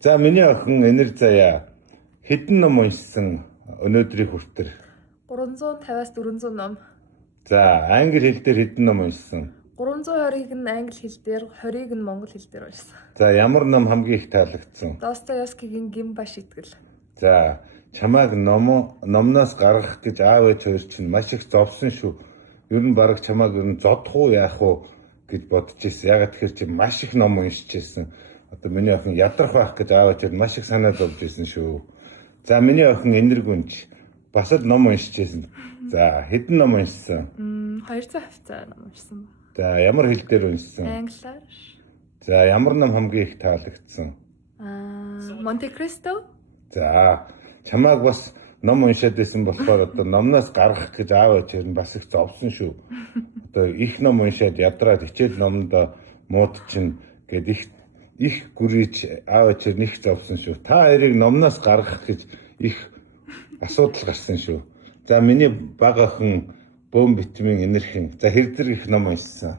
За миний охин энер заяа хэдэн ном уншсан өнөөдрийн хүртэр. 350-аас 400 ном. За англи хэл дээр хэдэн ном уншсан? 320-ыг нь англи хэл дээр, 20-ыг нь монгол хэл дээр уншсан. За ямар ном хамгийн их таалагдсан? Достоевскигийн Гин ба шитгэл. За чамайг номноос гаргах гэж аав ээж хоёр чинь маш их зовсон шүү. Ер нь баг чамайг ер нь зодох уу яах уу гэж бодож ирсэн. Ягаад тэгэхээр чи маш их ном уншиж ирсэн. Одоо миний охин ядрах байх гэж аав ээж маш их санаа зовж ирсэн шүү. За миний охин энергүнж бас л ном уншиж ирсэн. За хэдэн ном уншсан? 200 хавцаа ном уншсан. За ямар хэл дээр уншсан? Англиар. За ямар ном хамгийн их таалагдсан? Монте Кристо. За чамайг бас ном уншаад байсан болохоор одоо номноос гаргах гэж аав ээж нь бас их зовсон шүү. Одоо их ном уншаад ядраад хичээл номдоо муудчин гээд их гүрийж аав ээж нь их зовсон шүү. Та хоёрыг номноос гаргах гэж их асуудал гарсан шүү. За миний бага охин бөөм витамин энерхин. За хэрэг их ном уншсан.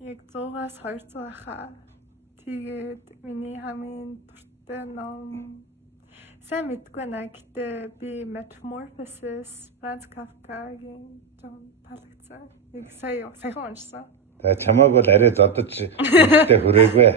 Яг 100-аас 200 хаа. Тэгээд миний хамгийн дуртай ном сайн мэдгүй байна. Гэтэ би Metamorphosis, Franz Kafkaгийн ном таалагдсан. Яг саяхан уншсан. За чамайг бол арай зодож ихтэй хүрээгүй.